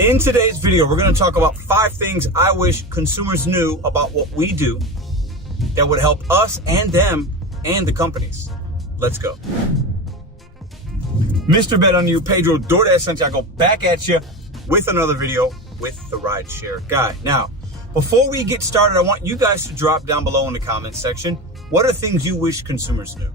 In today's video, we're going to talk about 5 things I wish consumers knew about what we do that would help us and them and the companies. Let's go. Mr. Bet on You, Pedro DoorDash Santiago, back at you with another video with the RideShare guy. Now, before we get started, I want you guys to drop down below in the comments section. What are things you wish consumers knew?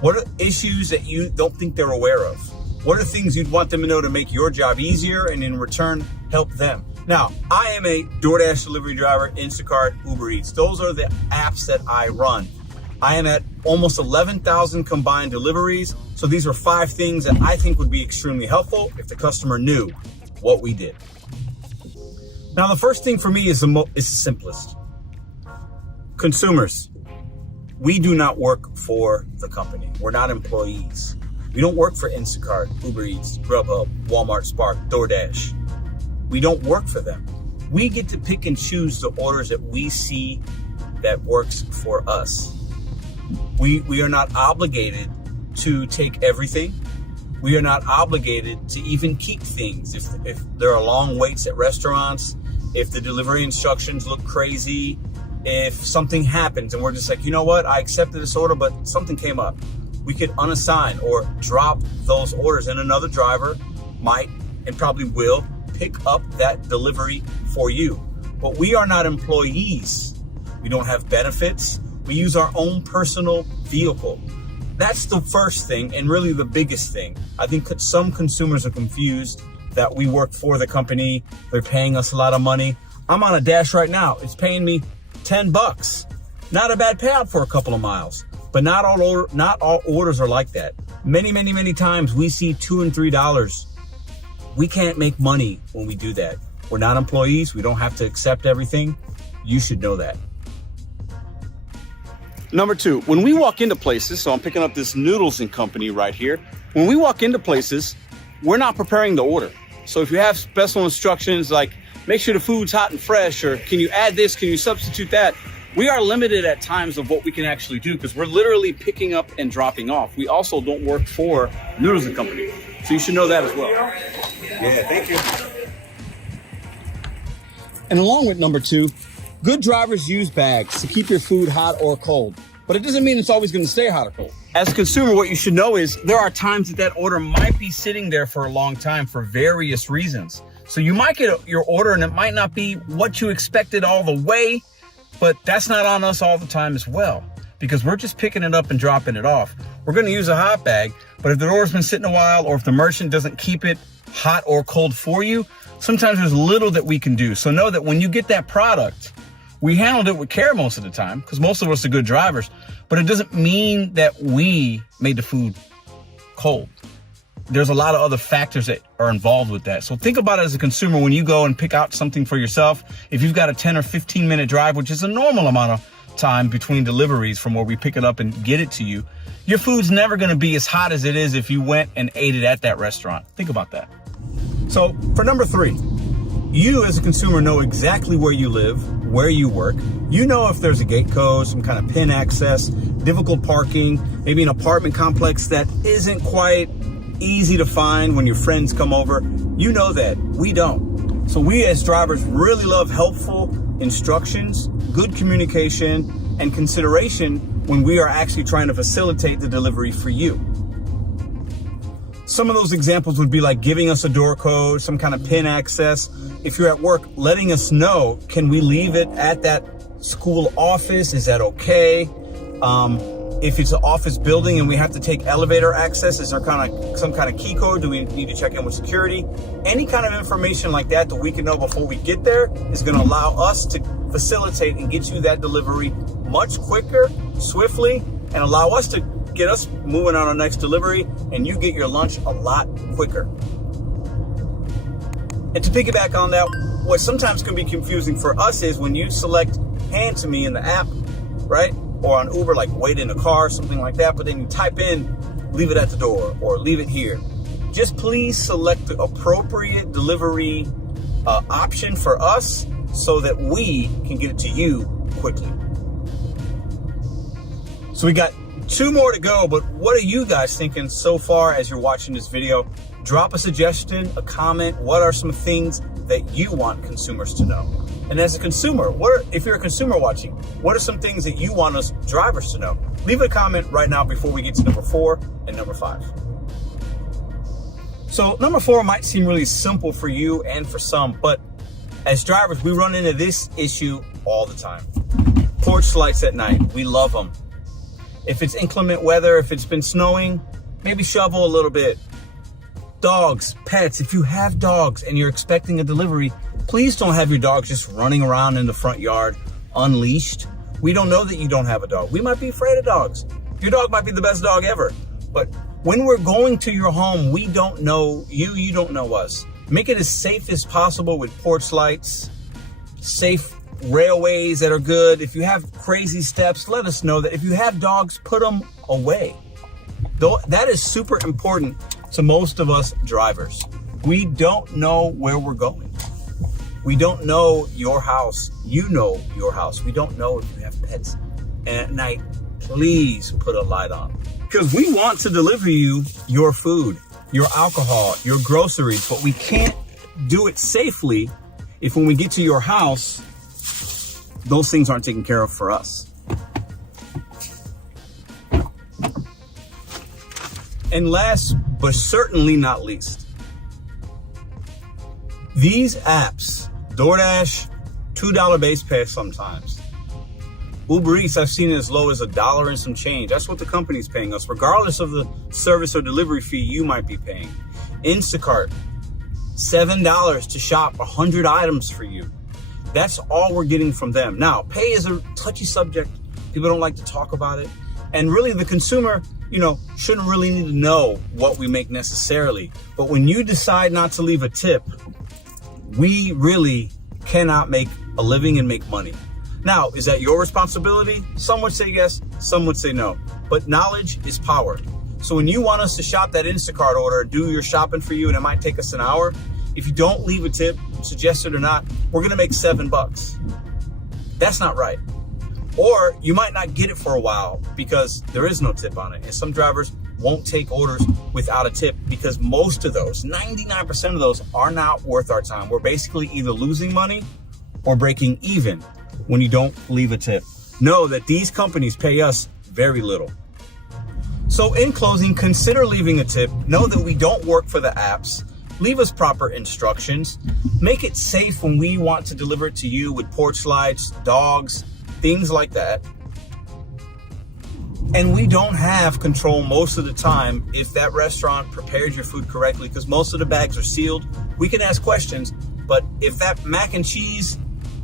What are issues that you don't think they're aware of? What are things you'd want them to know to make your job easier and in return help them? Now, I am a DoorDash delivery driver, Instacart, Uber Eats. Those are the apps that I run. I am at almost 11,000 combined deliveries. So these are 5 things that I think would be extremely helpful if the customer knew what we did. Now, the first thing for me is the simplest. Consumers, we do not work for the company. We're not employees. We don't work for Instacart, Uber Eats, Grubhub, Walmart, Spark, DoorDash. We don't work for them. We get to pick and choose the orders that we see that works for us. We are not obligated to take everything. We are not obligated to even keep things. If there are long waits at restaurants, if the delivery instructions look crazy, if something happens and we're just like, you know what, I accepted this order, but something came up. We could unassign or drop those orders, and another driver might and probably will pick up that delivery for you. But we are not employees. We don't have benefits. We use our own personal vehicle. That's the first thing, and really the biggest thing. I think some consumers are confused that we work for the company. They're paying us a lot of money. I'm on a Dash right now. It's paying me $10. Not a bad payout for a couple of miles. But not all orders are like that. Many times we see $2 and $3. We can't make money when we do that. We're not employees. We don't have to accept everything. You should know that. Number 2, when we walk into places, so I'm picking up this Noodles and Company right here. When we walk into places, we're not preparing the order. So if you have special instructions like make sure the food's hot and fresh, or can you add this, can you substitute that? We are limited at times of what we can actually do because we're literally picking up and dropping off. We also don't work for Noodles and Company. So you should know that as well. Yeah, thank you. And along with number 2, good drivers use bags to keep your food hot or cold. But it doesn't mean it's always going to stay hot or cold. As a consumer, what you should know is there are times that order might be sitting there for a long time for various reasons. So you might get your order and it might not be what you expected all the way. But that's not on us all the time as well, because we're just picking it up and dropping it off. We're going to use a hot bag, but if the order's been sitting a while or if the merchant doesn't keep it hot or cold for you, sometimes there's little that we can do. So know that when you get that product, we handled it with care most of the time because most of us are good drivers, but it doesn't mean that we made the food cold. There's a lot of other factors that are involved with that. So think about it as a consumer when you go and pick out something for yourself. If you've got a 10 or 15 minute drive, which is a normal amount of time between deliveries from where we pick it up and get it to you, your food's never going to be as hot as it is if you went and ate it at that restaurant. Think about that. So for number 3, you as a consumer know exactly where you live, where you work. You know if there's a gate code, some kind of PIN access, difficult parking, maybe an apartment complex that isn't quite easy to find when your friends come over. You know that. We don't. So we as drivers really love helpful instructions, good communication, and consideration when we are actually trying to facilitate the delivery for you. Some of those examples would be like giving us a door code, some kind of PIN access. If you're at work, letting us know, can we leave it at that school office? Is that okay? If it's an office building and we have to take elevator access, is there some kind of key code? Do we need to check in with security? Any kind of information like that we can know before we get there is going to allow us to facilitate and get you that delivery much quicker, swiftly, and allow us to get us moving on our next delivery and you get your lunch a lot quicker. And to piggyback on that, what sometimes can be confusing for us is when you select hand to me in the app, right? Or on Uber, like wait in a car, something like that, but then you type in, leave it at the door or leave it here. Just please select the appropriate delivery option for us so that we can get it to you quickly. So we got 2 more to go, but what are you guys thinking so far as you're watching this video? Drop a suggestion, a comment. What are some things that you want consumers to know? And as a consumer, if you're a consumer watching, what are some things that you want us drivers to know? Leave a comment right now before we get to number 4 and number 5. So number 4 might seem really simple for you and for some, but as drivers, we run into this issue all the time. Porch lights at night, we love them. If it's inclement weather, if it's been snowing, maybe shovel a little bit. Dogs, pets, if you have dogs and you're expecting a delivery, please don't have your dog just running around in the front yard unleashed. We don't know that you don't have a dog. We might be afraid of dogs. Your dog might be the best dog ever. But when we're going to your home, we don't know you, you don't know us. Make it as safe as possible with porch lights, safe railways that are good. If you have crazy steps, let us know that. If you have dogs, put them away. That is super important to most of us drivers. We don't know where we're going. We don't know your house. You know your house. We don't know if you have pets. And at night, please put a light on. Because we want to deliver you your food, your alcohol, your groceries, but we can't do it safely if when we get to your house, those things aren't taken care of for us. And last, but certainly not least, these apps, DoorDash, $2 base pay sometimes. Uber Eats, I've seen it as low as $1 and some change. That's what the company's paying us, regardless of the service or delivery fee you might be paying. Instacart, $7 to shop 100 items for you. That's all we're getting from them. Now, pay is a touchy subject. People don't like to talk about it. And really the consumer, shouldn't really need to know what we make necessarily. But when you decide not to leave a tip, we really cannot make a living and make money. Now, is that your responsibility? Some would say yes, some would say no. But knowledge is power. So when you want us to shop that Instacart order, do your shopping for you, and it might take us an hour, if you don't leave a tip, suggested or not, we're gonna make $7. That's not right. Or you might not get it for a while because there is no tip on it. And some drivers won't take orders without a tip because most of those, 99% of those, are not worth our time. We're basically either losing money or breaking even when you don't leave a tip. Know that these companies pay us very little. So in closing, consider leaving a tip. Know that we don't work for the apps. Leave us proper instructions. Make it safe when we want to deliver it to you with porch lights, dogs, things like that. And we don't have control most of the time if that restaurant prepares your food correctly, because most of the bags are sealed. We can ask questions, but if that mac and cheese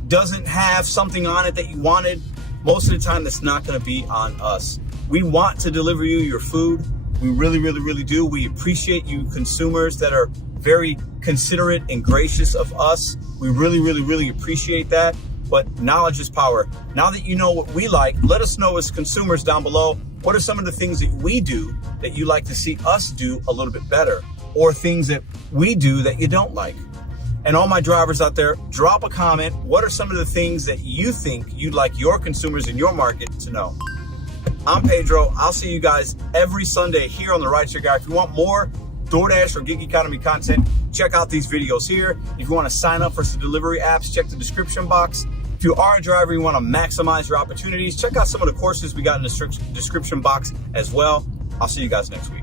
doesn't have something on it that you wanted, most of the time that's not going to be on us. We want to deliver you your food. We really, really, really do. We appreciate you consumers that are very considerate and gracious of us. We really, really, really appreciate that. But knowledge is power. Now that you know what we like, let us know as consumers down below, what are some of the things that we do that you like to see us do a little bit better, or things that we do that you don't like? And all my drivers out there, drop a comment. What are some of the things that you think you'd like your consumers in your market to know? I'm Pedro. I'll see you guys every Sunday here on the RideShare Guy. If you want more DoorDash or gig economy content, check out these videos here. If you want to sign up for some delivery apps, check the description box. If you are a driver, you want to maximize your opportunities, check out some of the courses we got in the description box as well. I'll see you guys next week.